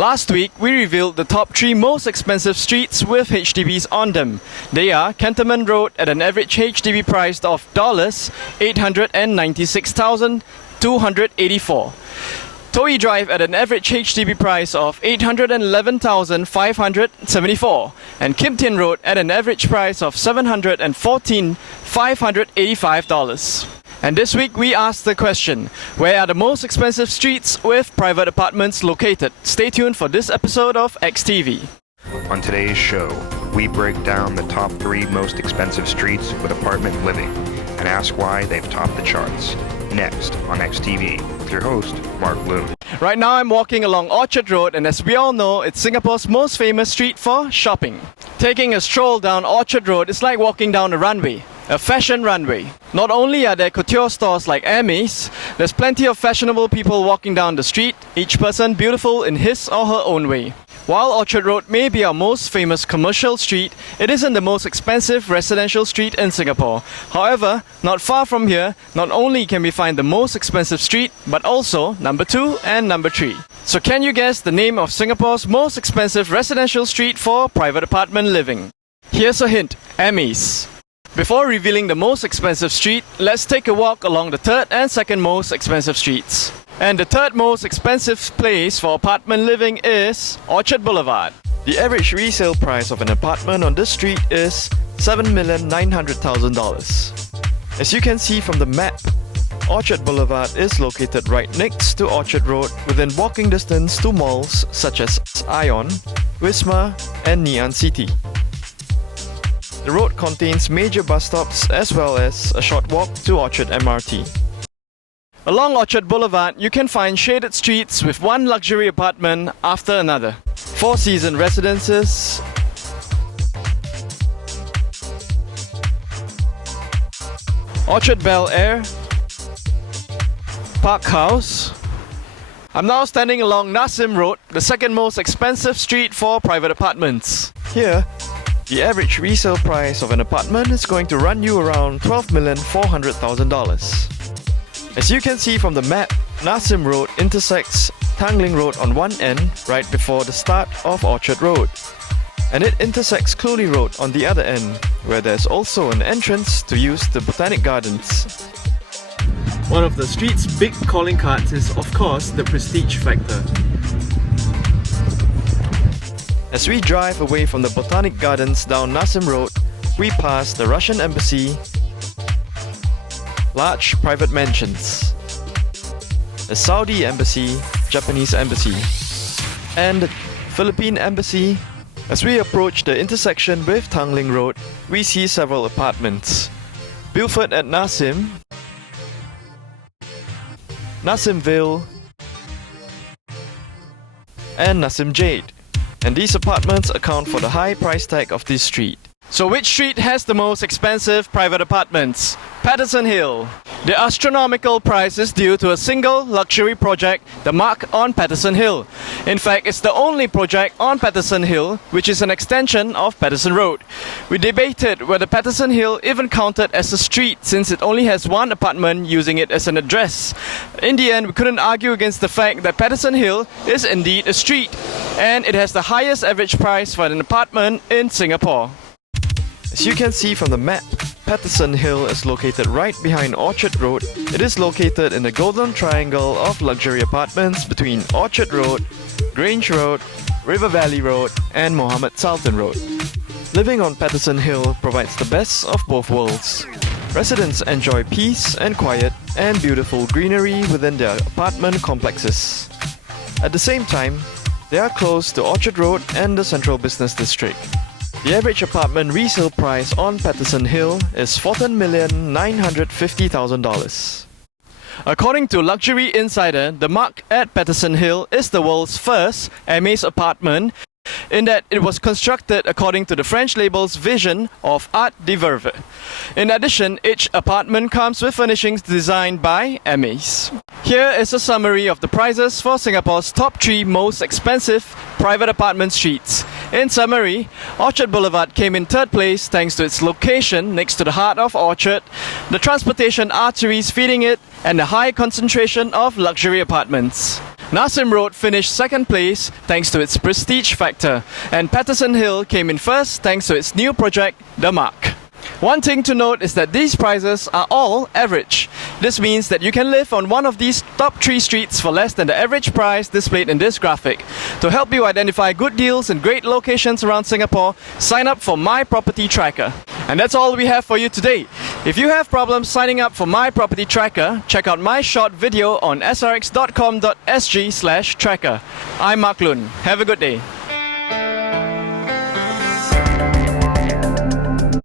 Last week, we revealed the top 3 most expensive streets with HDBs on them. They are Cantonment Road at an average HDB price of $896,284. Toei Drive at an average HDB price of $811,574, and Kim Tien Road at an average price of $714,585. And this week we asked the question, where are the most expensive streets with private apartments located? Stay tuned for this episode of XTV. On today's show, we break down the top 3 most expensive streets with apartment living and ask why they've topped the charts. Next on XTV with your host, Mark Loon. Right now I'm walking along Orchard Road, and as we all know, it's Singapore's most famous street for shopping. Taking a stroll down Orchard Road is like walking down a runway. A fashion runway. Not only are there couture stores like Hermes, there's plenty of fashionable people walking down the street, each person beautiful in his or her own way. While Orchard Road may be our most famous commercial street, it isn't the most expensive residential street in Singapore. However, not far from here, not only can we find the most expensive street, but also number 2 and number 3. So can you guess the name of Singapore's most expensive residential street for private apartment living? Here's a hint, Hermes. Before revealing the most expensive street, let's take a walk along the third and second most expensive streets. And the third most expensive place for apartment living is Orchard Boulevard. The average resale price of an apartment on this street is $7,900,000. As you can see from the map, Orchard Boulevard is located right next to Orchard Road within walking distance to malls such as Ion, Wisma and Ngee City. The road contains major bus stops as well as a short walk to Orchard MRT. Along Orchard Boulevard, you can find shaded streets with one luxury apartment after another. Four Seasons residences, Orchard Bel Air, Park House. I'm now standing along Nassim Road, the second most expensive street for private apartments. Here, the average resale price of an apartment is going to run you around $12,400,000. As you can see from the map, Nassim Road intersects Tanglin Road on one end right before the start of Orchard Road. And it intersects Cluny Road on the other end, where there's also an entrance to use the Botanic Gardens. One of the street's big calling cards is, of course, the prestige factor. As we drive away from the Botanic Gardens down Nassim Road, we pass the Russian Embassy, large private mansions, the Saudi Embassy, Japanese Embassy, and the Philippine Embassy. As we approach the intersection with Tanglin Road, we see several apartments. Bilford at Nassim, Nassim Vale, and Nassim Jade. And these apartments account for the high price tag of this street. So which street has the most expensive private apartments? Patterson Hill. The astronomical price is due to a single luxury project, the Mark on Patterson Hill. In fact, it's the only project on Patterson Hill which is an extension of Patterson Road. We debated whether Patterson Hill even counted as a street since it only has one apartment using it as an address. In the end, we couldn't argue against the fact that Patterson Hill is indeed a street, and it has the highest average price for an apartment in Singapore. As you can see from the map, Patterson Hill is located right behind Orchard Road. It is located in the golden triangle of luxury apartments between Orchard Road, Grange Road, River Valley Road and Mohammed Sultan Road. Living on Patterson Hill provides the best of both worlds. Residents enjoy peace and quiet and beautiful greenery within their apartment complexes. At the same time, they are close to Orchard Road and the Central Business District. The average apartment resale price on Patterson Hill is $14,950,000. According to Luxury Insider, the Mark at Patterson Hill is the world's first Hermes apartment, in that it was constructed according to the French label's vision of Art de Vivre. In addition, each apartment comes with furnishings designed by Hermes. Here is a summary of the prices for Singapore's top 3 most expensive private apartment streets. In summary, Orchard Boulevard came in third place thanks to its location next to the heart of Orchard, the transportation arteries feeding it, and the high concentration of luxury apartments. Nassim Road finished second place thanks to its prestige factor, and Patterson Hill came in first thanks to its new project, The Mark. One thing to note is that these prices are all average. This means that you can live on one of these top 3 streets for less than the average price displayed in this graphic. To help you identify good deals and great locations around Singapore, sign up for My Property Tracker. And that's all we have for you today. If you have problems signing up for My Property Tracker, check out my short video on srx.com.sg/tracker. I'm Mark Lun. Have a good day.